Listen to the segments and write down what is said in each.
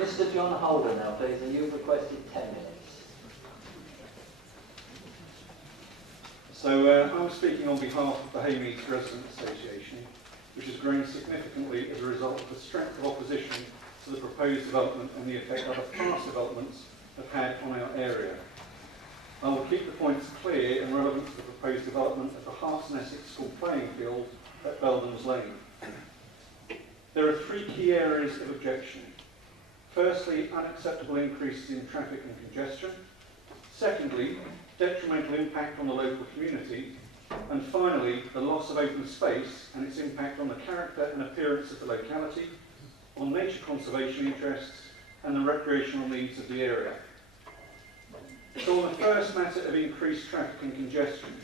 Mr. John Holden now, please, and you've requested 10 minutes. So I'm speaking on behalf of the Haymeads Residents Association, which has grown significantly as a result of the strength of opposition to the proposed development and the effect other past developments have had on our area. I will keep the points clear and relevant to the proposed development of the Hearts and Essex School playing field at Beldham's Lane. There are three key areas of objection. Firstly, unacceptable increases in traffic and congestion. Secondly, detrimental impact on the local community. And finally, the loss of open space and its impact on the character and appearance of the locality, on nature conservation interests, and the recreational needs of the area. So on the first matter of increased traffic and congestion,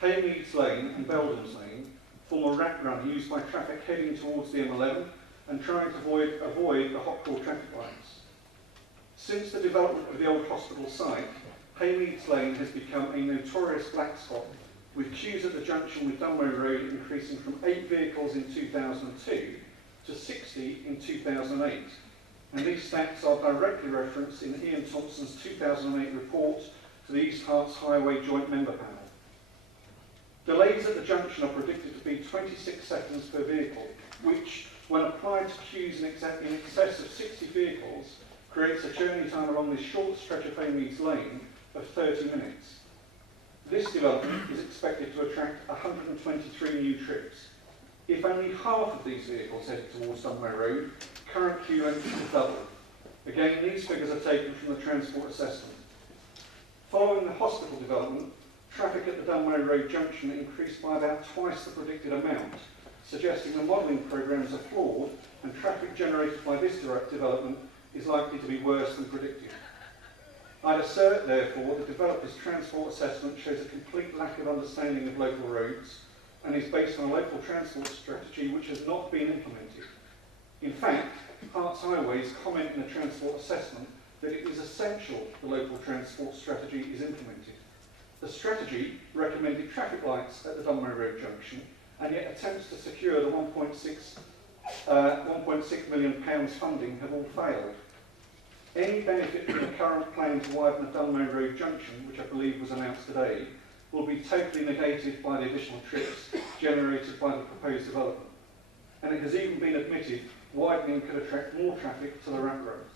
Haymeads Lane and Beldham's Lane form a rat run used by traffic heading towards the M11 and trying to avoid the hot-core traffic lights. Since the development of the old hospital site, Haymeads Lane has become a notorious black spot, with queues at the junction with Dunmow Road increasing from 8 vehicles in 2002 to 60 in 2008. And these stats are directly referenced in Ian Thompson's 2008 report to the East Hearts Highway Joint Member Panel. Delays at the junction are predicted to be 26 seconds per vehicle, which, when applied to queues in excess of 60 vehicles, creates a journey time along this short stretch of Haymeads Lane of 30 minutes. This development is expected to attract 123 new trips. If only half of these vehicles headed towards Dunmow Road, current queue length will double. Again, these figures are taken from the transport assessment. Following the hospital development, traffic at the Dunmow Road junction increased by about twice the predicted amount, suggesting the modelling programmes are flawed and traffic generated by this development is likely to be worse than predicted. I'd assert, therefore, the developer's transport assessment shows a complete lack of understanding of local roads and is based on a local transport strategy which has not been implemented. In fact, Hearts Highways comment in the transport assessment that it is essential the local transport strategy is implemented. The strategy recommended traffic lights at the Dunmow Road junction, and yet attempts to secure the £1.6 million funding have all failed. Any benefit from the current plan to widen the Dunmow Road junction, which I believe was announced today, will be totally negated by the additional trips generated by the proposed development. And it has even been admitted widening could attract more traffic to the rat road.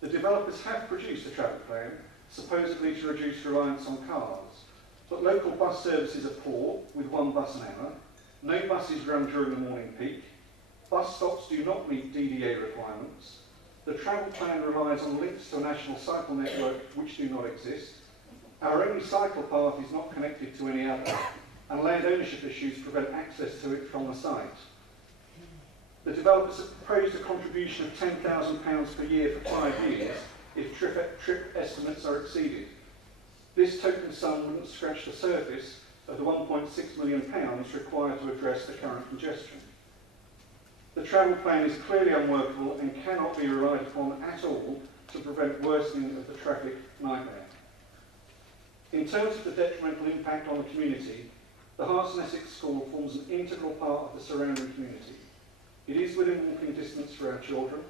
The developers have produced a traffic plan, supposedly to reduce reliance on cars, but local bus services are poor, with one bus an hour, no buses run during the morning peak, bus stops do not meet DDA requirements, the travel plan relies on links to a national cycle network which do not exist, our only cycle path is not connected to any other, and land ownership issues prevent access to it from the site. The developers have proposed a contribution of £10,000 per year for 5 years if trip estimates are exceeded. This token sum wouldn't scratch the surface of the £1.6 million required to address the current congestion. The travel plan is clearly unworkable and cannot be relied upon at all to prevent worsening of the traffic nightmare. In terms of the detrimental impact on the community, the Hearts and Essex School forms an integral part of the surrounding community. It is within walking distance for our children.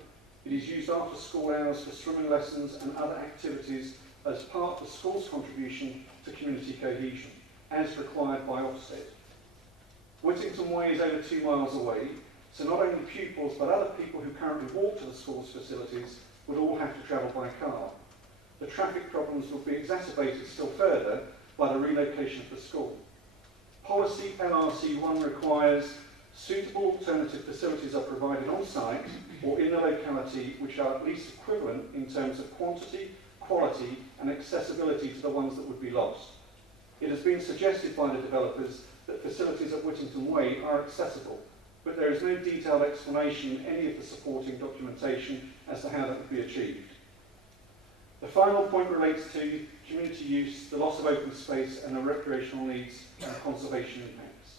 It is used after school hours for swimming lessons and other activities as part of the school's contribution to community cohesion, as required by Ofsted. Whittington Way is over 2 miles away, so not only pupils but other people who currently walk to the school's facilities would all have to travel by car. The traffic problems would be exacerbated still further by the relocation of the school. Policy LRC1 requires suitable alternative facilities are provided on site or in the locality which are at least equivalent in terms of quantity, quality and accessibility to the ones that would be lost. It has been suggested by the developers that facilities at Whittington Way are accessible, but there is no detailed explanation in any of the supporting documentation as to how that would be achieved. The final point relates to community use, the loss of open space and the recreational needs and conservation impacts.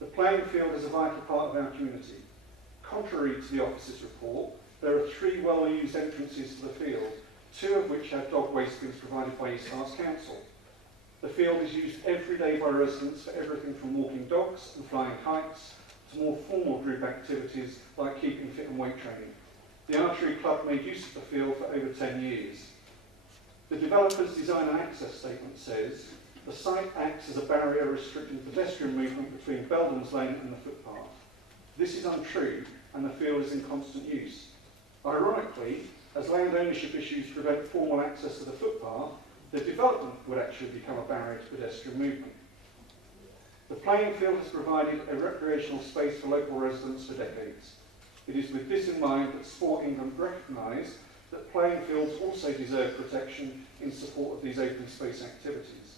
The playing field is a vital part of our community. Contrary to the officer's report, there are 3 well-used entrances to the field, 2 of which have dog waste bins provided by East Hearts Council. The field is used every day by residents for everything from walking dogs and flying kites to more formal group activities like keeping fit and weight training. The Archery Club made use of the field for over 10 years. The developer's design and access statement says, the site acts as a barrier restricting pedestrian movement between Beldham's Lane and the footpath. This is untrue, and the field is in constant use. Ironically, as land ownership issues prevent formal access to the footpath, the development would actually become a barrier to pedestrian movement. The playing field has provided a recreational space for local residents for decades. It is with this in mind that Sport England recognise that playing fields also deserve protection in support of these open space activities.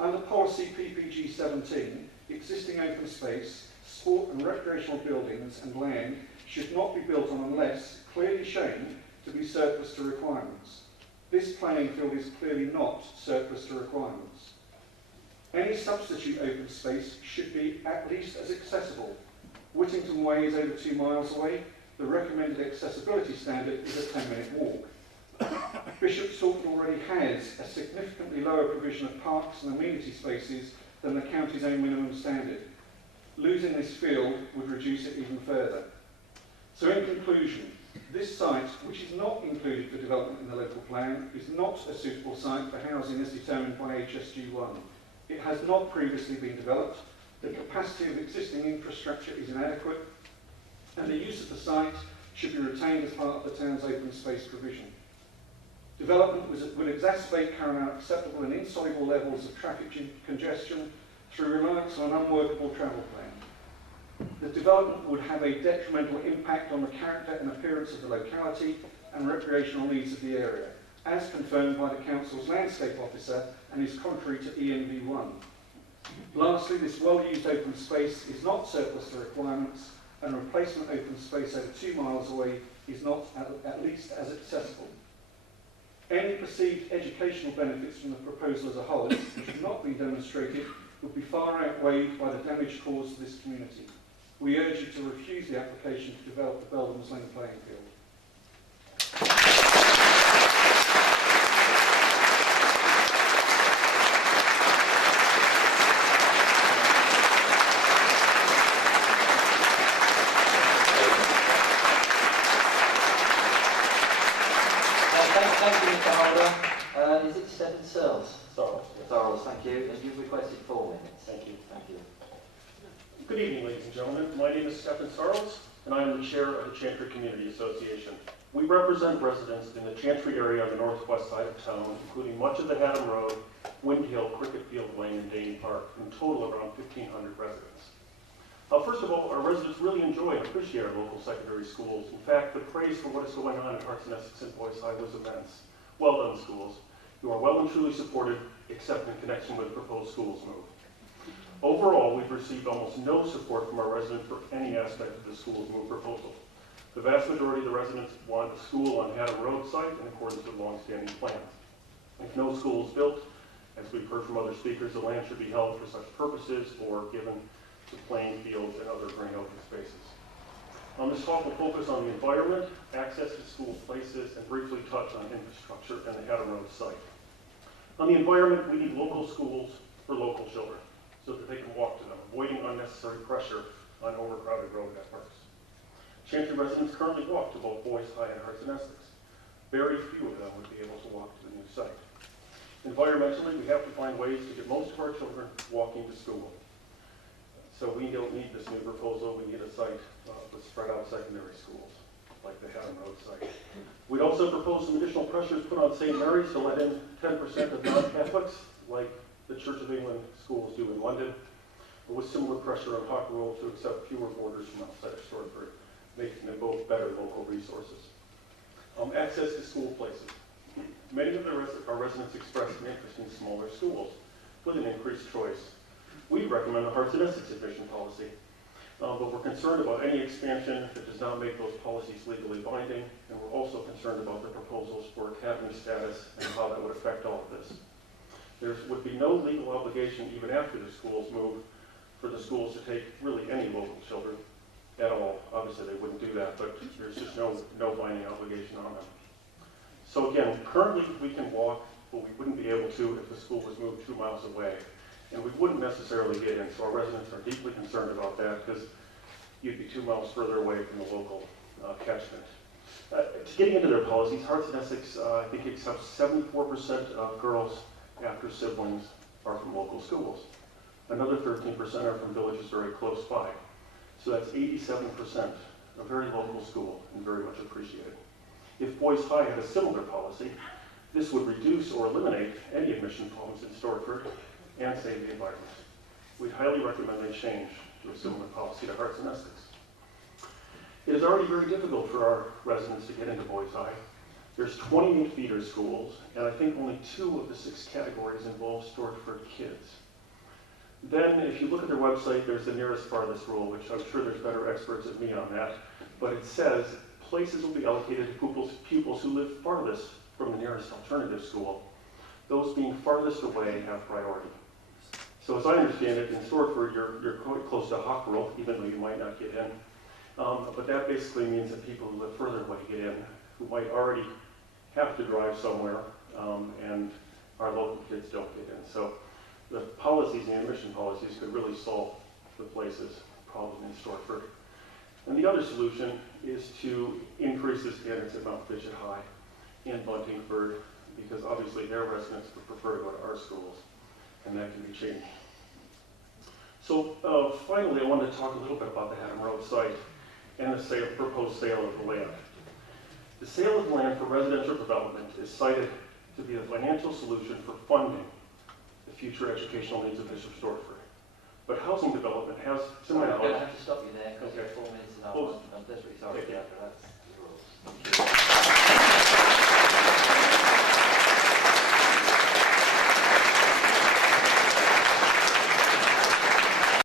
Under policy PPG 17, existing open space, sport and recreational buildings and land should not be built on unless clearly shown to be surplus to requirements. This playing field is clearly not surplus to requirements. Any substitute open space should be at least as accessible. Whittington Way is over 2 miles away. The recommended accessibility standard is a 10-minute walk. Bishop Stortford already has a significantly lower provision of parks and amenity spaces than the county's own minimum standard. Losing this field would reduce it even further. So in conclusion, this site, which is not included for development in the local plan, is not a suitable site for housing as determined by HSG1. It has not previously been developed, the capacity of existing infrastructure is inadequate, and the use of the site should be retained as part of the town's open space provision. Development will exacerbate current unacceptable and insoluble levels of traffic congestion through reliance on an unworkable travel plan. The development would have a detrimental impact on the character and appearance of the locality and recreational needs of the area, as confirmed by the Council's landscape officer and is contrary to ENV1. Lastly, this well-used open space is not surplus to requirements, and replacement open space over 2 miles away is not at least as accessible. Any perceived educational benefits from the proposal as a whole, which have not been demonstrated, would be far outweighed by the damage caused to this community. We urge you to refuse the application to develop the Beldham's Lane playing field. Thank you, Mr. Holder. Is it Stephen Searles? Sorrows. Searles, thank you. And you've requested 4 minutes. Thank you. Thank you. Good evening, ladies and gentlemen. My name is Stephen Searles, and I am the chair of the Chantry Community Association. We represent residents in the Chantry area on the northwest side of town, including much of the Haddam Road, Wind Hill, Cricket Field Lane, and Dane Park, in total around 1,500 residents. First of all, our residents really enjoy and appreciate our local secondary schools. In fact, the praise for what is going on in Hearts and Essex and Boys High was immense. Well done, schools. You are well and truly supported, except in connection with the proposed schools move. Overall, we've received almost no support from our residents for any aspect of the schools move proposal. The vast majority of the residents want a school on Haddam Road site in accordance with long-standing plans. If no school is built, as we've heard from other speakers, the land should be held for such purposes or given to playing fields and other green open spaces. This talk will focus on the environment, access to school places, and briefly touch on infrastructure and the Haddam Road site. On the environment, we need local schools for local children so that they can walk to them, avoiding unnecessary pressure on overcrowded road networks. Chantry residents currently walk to both Boys High and Hearts and Essex. Very few of them would be able to walk to the new site. Environmentally, we have to find ways to get most of our children walking to school. So we don't need this new proposal. We need a site with spread out secondary schools, like the Haddam Road site. We'd also propose some additional pressures put on St. Mary's to let in 10% of non-Catholics, like the Church of England schools do in London, with similar pressure on Hockerville to accept fewer boarders from outside of Stortford, making them both better local resources. Access to school places. Many of our residents expressed an interest in smaller schools with an increased choice. We recommend the Hearts and Essex admission policy, but we're concerned about any expansion that does not make those policies legally binding, and we're also concerned about the proposals for academy status and how that would affect all of this. There would be no legal obligation, even after the schools move, for the schools to take really any local children at all. Obviously, they wouldn't do that, but there's just no binding obligation on them. So again, currently we can walk, but we wouldn't be able to if the school was moved 2 miles away. And we wouldn't necessarily get in, so our residents are deeply concerned about that because you'd be 2 miles further away from the local catchment. getting into their policies, Hearts and Essex, I think, accepts 74% of girls after siblings are from local schools. Another 13% are from villages very close by. So that's 87%, a very local school and very much appreciated. If Boys High had a similar policy, this would reduce or eliminate any admission problems in Stortford and save the environment. We'd highly recommend they change to a similar policy to Hearts and Essex. It is already very difficult for our residents to get into Boys High. There's 28 feeder schools, and I think only 2 of the 6 categories involve Stortford kids. Then, if you look at their website, there's the nearest farthest rule, which I'm sure there's better experts than me on that, but it says places will be allocated to pupils who live farthest from the nearest alternative school. Those being farthest away have priority. So as I understand it, in Stortford, you're quite close to Hockrell, even though you might not get in. But that basically means that people who live further away get in, who might already have to drive somewhere, and our local kids don't get in. So the policies and the admission policies could really solve the places problem in Stortford. And the other solution is to increase the standards at Mount Fidget High and Buntingford, because obviously their residents would prefer to go to our schools, and that can be changed. So finally, I wanted to talk a little bit about the Haddam Road site and the proposed sale of the land. The sale of land for residential development is cited to be a financial solution for funding the future educational needs of Bishop Stortford. But housing development has, to my I'm going to knowledge, have to stop you there because Okay. you're 4 minutes and Well, I'm desperately sorry. okay.